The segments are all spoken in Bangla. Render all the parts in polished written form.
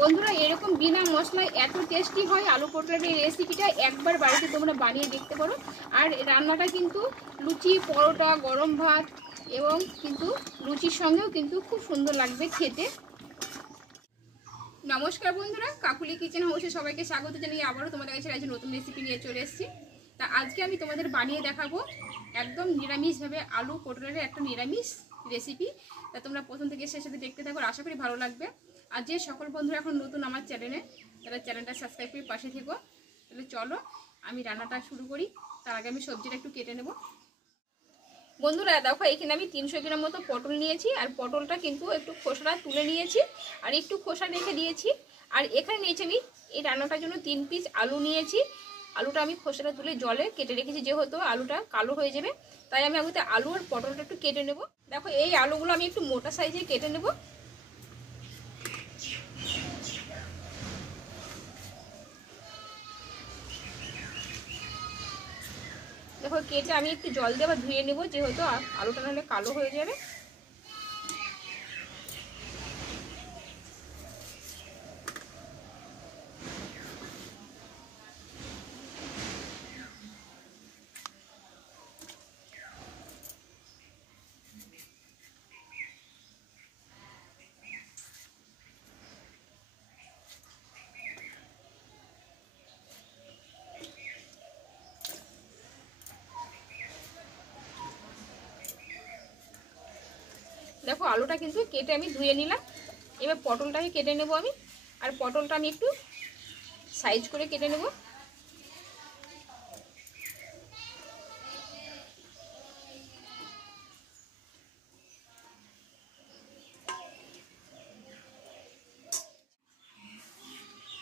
বন্ধুরা এরকম বিনা মশলায় এত টেস্টি হয় আলু পটলের এই রেসিপিটা একবার বাড়িতে তোমরা বানিয়ে দেখতে পারো। আর রান্নাটা কিন্তু লুচি, পরোটা, গরম ভাত এবং কিন্তু লুচির সঙ্গেও কিন্তু খুব সুন্দর লাগবে খেতে। নমস্কার বন্ধুরা, কাকুলি কিচেন হাউসে সবাইকে স্বাগত জানিয়ে আবারও তোমাদের কাছে আজ নতুন রেসিপি নিয়ে চলে এসেছি। তা আজকে আমি তোমাদের বানিয়ে দেখাবো একদম নিরামিষভাবে আলু পটলের একটা নিরামিষ রেসিপি। তা তোমরা প্রথম থেকে শেষের সাথে দেখতে থাকো, আশা করি ভালো লাগবে। আর যে সকল বন্ধুরা এখন নতুন আমার চ্যানেলে, তারা চ্যানেলটা সাবস্ক্রাইব করে পাশে থেকো। তাহলে চলো আমি রান্নাটা শুরু করি। তার আগে আমি সবজিটা একটু কেটে নেব। বন্ধুরা দেখো, এখানে আমি 300 গ্রাম মতো পটল নিয়েছি। আর পটলটা কিন্তু একটু খোসা তুলে নিয়েছি আর একটু খোসা রেখে দিয়েছি। আর এখানে নিয়েছি আমি এই রান্নাটার জন্য 3 পিস আলু নিয়েছি। আলুটা আমি খোসাটা তুলে জলে কেটে রেখেছি, যেহেতু আলুটা কালো হয়ে যাবে, তাই আমি আগে আলু আর পটলটা একটু কেটে নেব। দেখো এই আলুগুলো আমি একটু মোটা সাইজে কেটে নেব। দেখো কেটে আমি একটু জল দিয়ে আবার ধুয়ে নেব, যেহেতু আলুটা নাহলে কালো হয়ে যাবে। দেখো আলুটা কিন্তু কেটে আমি ধুয়ে নিলাম। এবার পটলটাকে কেটে নেব আমি। আর পটলটা আমি একটু সাইজ করে কেটে নেব।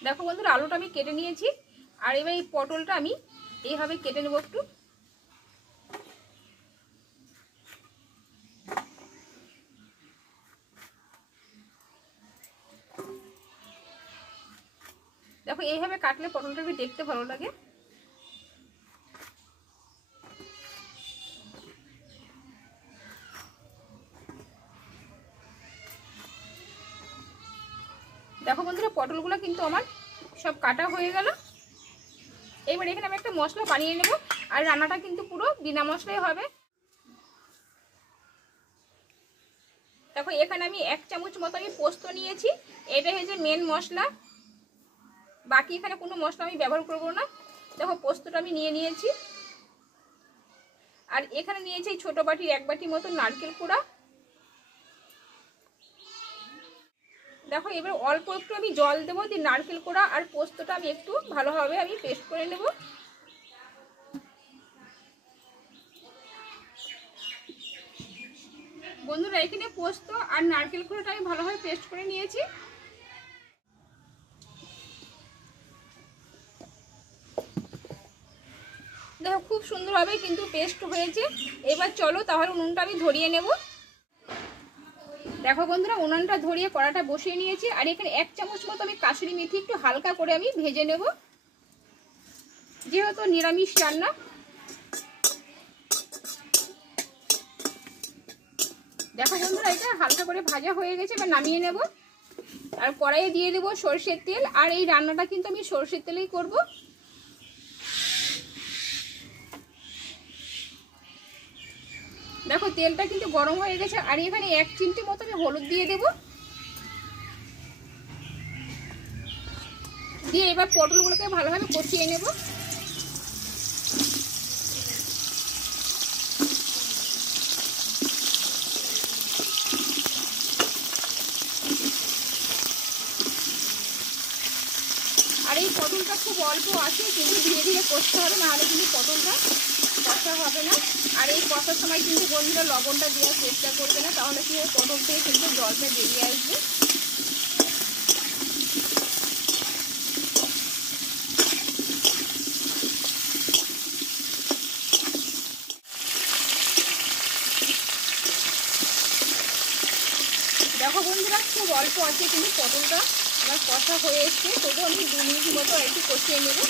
দেখো বন্ধুরা আলুটা আমি কেটে নিয়েছি। আর এবার এই পটলটা আমি এইভাবে কেটে নেব একটু। দেখো এইভাবে কাটলে পটলটা একটু দেখতে ভালো লাগে। দেখো বন্ধুরা পটলগুলো কিন্তু আমার সব কাটা হয়ে গেল। এবার এখানে আমি একটা মশলা বানিয়ে নেব। আর রান্নাটা কিন্তু পুরো বিনা মশলাই হবে। দেখো এখানে আমি 1 চামচ মতো আমি পোস্ত নিয়েছি। এটা হচ্ছে মেন মশলা, বাকি এখানে কোনো মশলা আমি ব্যবহার করব না। দেখো পোস্তটা আমি নিয়ে নিয়েছি। আর এখানে নিয়েছি ছোট বাটির 1 বাটি মতো নারকেল কুড়া। দেখো এবার অল্প একটু আমি জল দেবো, দিয়ে নারকেল কোড়া আর পোস্তটা আমি একটু ভালোভাবে আমি পেস্ট করে নেব। বন্ধুরা এখানে পোস্ত আর নারকেল কোড়াটা আমি ভালোভাবে পেস্ট করে নিয়েছি। দেখো খুব সুন্দরভাবে কিন্তু পেস্ট হয়েছে। এবার চলো তাহলে উনুনটা আমি ধরিয়ে নেব। দেখো বন্ধুরা উনুনটা ধরিয়ে কড়াটা বসিয়ে নিয়েছি। আর এখানে 1 চামচ মতো আমি কাসুরি মেথি একটু হালকা করে আমি ভেজে নেব, যেহেতু নিরামিষ রান্না। দেখো বন্ধুরা এটা হালকা করে ভাজা হয়ে গেছে, এবার নামিয়ে নেব। আর কড়াইয়ে দিয়ে দেবো সরষের তেল। আর এই রান্নাটা কিন্তু আমি সরষের তেলেই করব। দেখো তেলটা কিন্তু গরম হয়ে গেছে। আর এখানে 1 চিমটি মতো আমি হলুদ দিয়ে দেব। দিয়ে এবার পটলগুলোকে ভালোভাবে কষিয়ে নেব। আর এই পটলটা খুব অল্প আছে, কিন্তু ধীরে ধীরে কষতে হবে, নাহলে কিন্তু পটলটা কষা হবে না। আর এই কষার সময় কিন্তু বন্ধুরা লবণটা দেওয়ার চেষ্টা করবে না, তাহলে কি পটল থেকে কিন্তু জলটা বেরিয়ে আসবে। দেখো বন্ধুরা খুব অল্প আছে, কিন্তু পটলটা আমার কষা হয়ে এসছে। তবু আমি 2 মিনিট মতো একটু কষিয়ে নেব।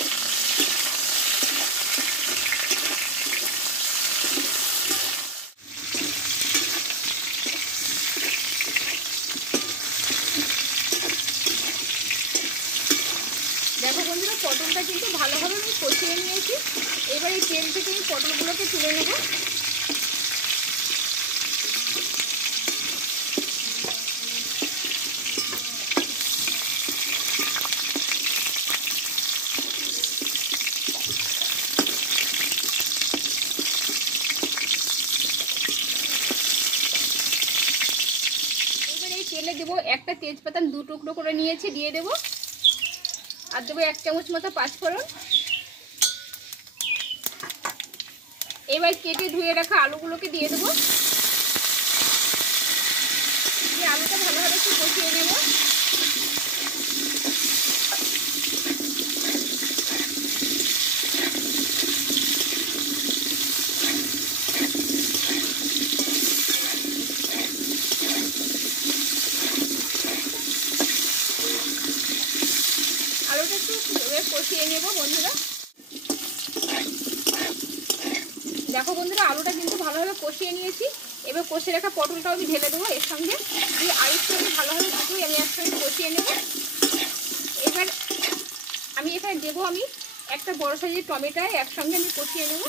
কিন্তু ভালোভাবে আমি কষিয়ে নিয়েছি। এবার এই তেল থেকে আমি পটলগুলোকে তুলে নেব। তেলে দেবো একটা তেজপাতা 2 টুকরো করে নিয়েছি, দিয়ে দেবো। আর দেবো 1 চামচ মতো পাঁচফোড়ন। এবার কেটে ধুয়ে রাখা আলুগুলোকে দিয়ে দেবো। দিয়ে আলুটা ভালোভাবে একটু কষিয়ে নেব। আলুটা একটু কষিয়ে নেব বন্ধুরা। দেখো বন্ধুরা, আলুটা কিন্তু ভালোভাবে কষিয়ে নিয়েছি। এবার কষে রাখা পটলটাও আমি ঢেলে দেবো এর সঙ্গে। দিয়ে আলুটা আমি ভালোভাবে দুটোই আমি একসঙ্গে কষিয়ে নেব। এবার আমি এখানে দেবো আমি একটা বড় সাইজের টমেটো একসঙ্গে আমি কষিয়ে নেব।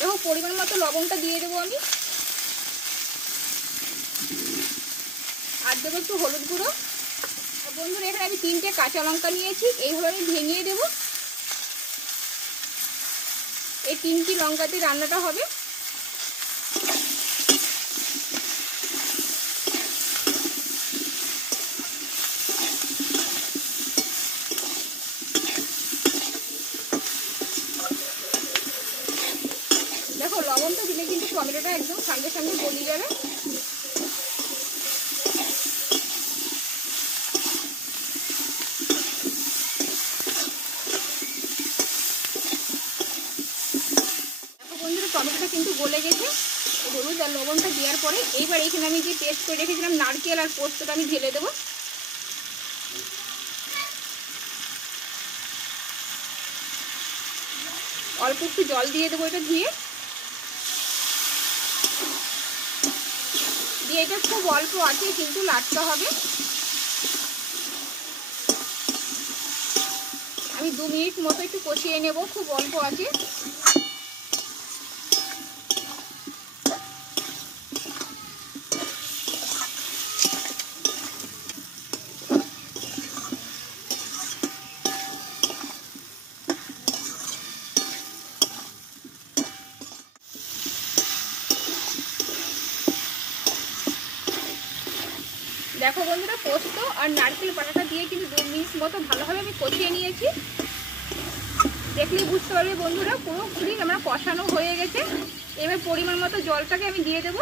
দেখো পরিমাণ মতো লবণটা দিয়ে দেবো আমি। আর দেবো একটু হলুদ গুঁড়ো। বন্ধুরা, এখানে আমি 3টে কাঁচা লঙ্কা নিয়েছি, এইভাবে আমি ভেঙে দেবো। এই 3টি লঙ্কাতে রান্নাটা হবে। দেখো লবণটা দিলে কিন্তু টমেটোটা একদম সঙ্গে সঙ্গে গলে যাবে। টমেটোটা কিন্তু গলে গেছে। হলুদ আর লবণটা দেওয়ার পরে এইবার এখানে আমি যে পেস্ট করে রেখেছিলাম নারকেল আর পোস্তটা আমি ঢেলে দেবো। অল্প একটু জল দিয়ে দেবো এটা ধুয়ে। দিয়ে এটা খুব অল্প আছে কিন্তু নাড়তে হবে। আমি 2 মিনিট মতো একটু কষিয়ে নেব, খুব অল্প আছে। দেখো বন্ধুরা, পোস্ত আর নারকেল বাটাটা দিয়ে কিন্তু 2 মিনিট মতো ভালোভাবে আমি কষিয়ে নিয়েছি। দেখলেই বুঝতে পারবে বন্ধুরা পুরোপুরি আমার কষানো হয়ে গেছে। এবার পরিমাণ মতো জলটাকে আমি দিয়ে দেবো।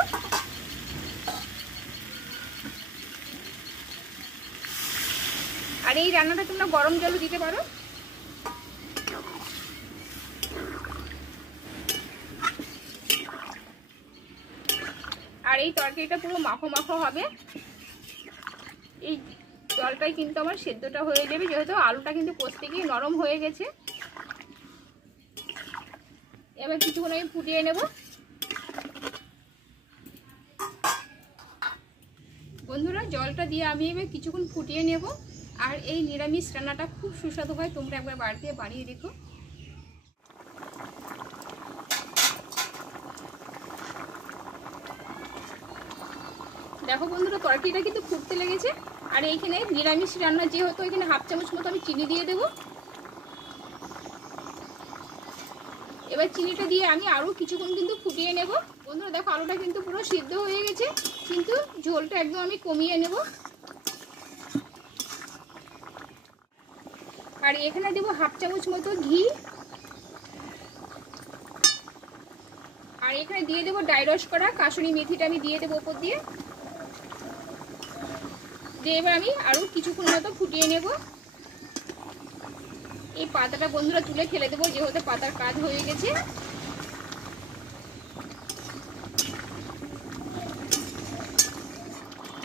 আর এই রান্নাটা তোমরা গরম জলও দিতে পারো। আর এই তরকারিটা পুরো মাখো মাখো হবে। এই জলটাই কিন্তু আমার সেদ্ধটা হয়ে যাবে, যেহেতু আলুটা কিন্তু কষতে গিয়ে নরম হয়ে গেছে। এবার কিছুক্ষণ আমি ফুটিয়ে নেব। বন্ধুরা, জলটা দিয়ে আমি এবার কিছুক্ষণ ফুটিয়ে নেব। আর এই নিরামিষ রান্নাটা খুব সুস্বাদু হয়, তোমরা একবার বাড়িতে বানিয়ে দেখো। দেখো বন্ধুরা, তরকারিটা কিন্তু ফুটতে লেগেছে। আর এইখানে নিরামিষ রান্না যেহেতু এখানে 1/2 চামচ মতো আমি চিনি দিয়ে দেবো। এবার চিনিটা দিয়ে আমি আরও কিছুক্ষণ কিন্তু ফুটিয়ে নেব। বন্ধুরা দেখো, আলুটা কিন্তু পুরো সিদ্ধ হয়ে গেছে, কিন্তু ঝোলটা একদম আমি কমিয়ে নেব। আর এখানে দেবো 1/2 চামচ মতো ঘি। আর এখানে দিয়ে দেবো ড্রাই রোস্ট করা কাসুরি মেথিটা আমি দিয়ে দেবো উপর দিয়ে। দিয়ে এবার আমি আরও কিছুক্ষণ মতো ফুটিয়ে নেব। এই পাতাটা বন্ধুরা তুলে ফেলে দেবো, যেহেতু পাতার কাজ হয়ে গেছে।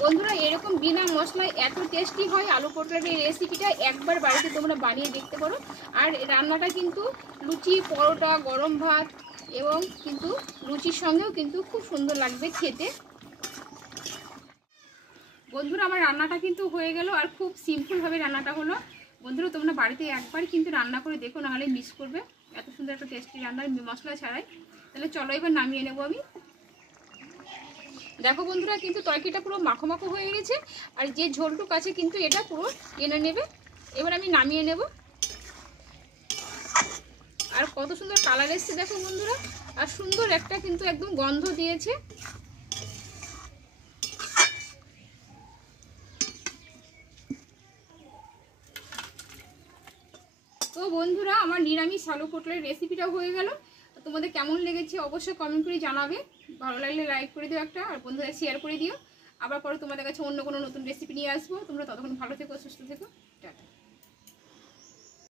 বন্ধুরা এরকম বিনা মশলায় এত টেস্টি হয় আলু পটলের এই রেসিপিটা, একবার বাড়িতে তোমরা বানিয়ে দেখতে পারো। আর রান্নাটা কিন্তু লুচি, পরোটা, গরম ভাত এবং কিন্তু লুচির সঙ্গেও কিন্তু খুব সুন্দর লাগবে খেতে। বন্ধুরা আমার রান্নাটা কিন্তু হয়ে গেল, আর খুব সিম্পলভাবে রান্নাটা হলো। বন্ধুরা তোমরা বাড়িতে একবার কিন্তু রান্না করে দেখো, নাহলে মিস করবে এত সুন্দর একটা টেস্টি রান্না মশলা ছাড়াই। তাহলে চলো এবার নামিয়ে নেবো আমি। দেখো বন্ধুরা কিন্তু তরকারিটা পুরো মাখো মাখো হয়ে গেছে, আর যে ঝোলটুক আছে কিন্তু এটা পুরো টেনে নেবে। এবার আমি নামিয়ে নেব। আর কত সুন্দর কালার এসছে দেখো বন্ধুরা, আর সুন্দর একটা কিন্তু একদম গন্ধ দিয়েছে। তো বন্ধুরা আমার নিরামিষ আলু পটলের রেসিপিটাও হয়ে গেল। তোমাদের কেমন লেগেছে অবশ্যই কমেন্ট করে জানাবে। ভালো লাগলে লাইক করে দিও একটা, আর বন্ধুদের শেয়ার করে দিও। আবার পরে তোমাদের কাছে অন্য কোনো নতুন রেসিপি নিয়ে আসবো। তোমরা ততক্ষণ ভালো থেকো, সুস্থ থেকো।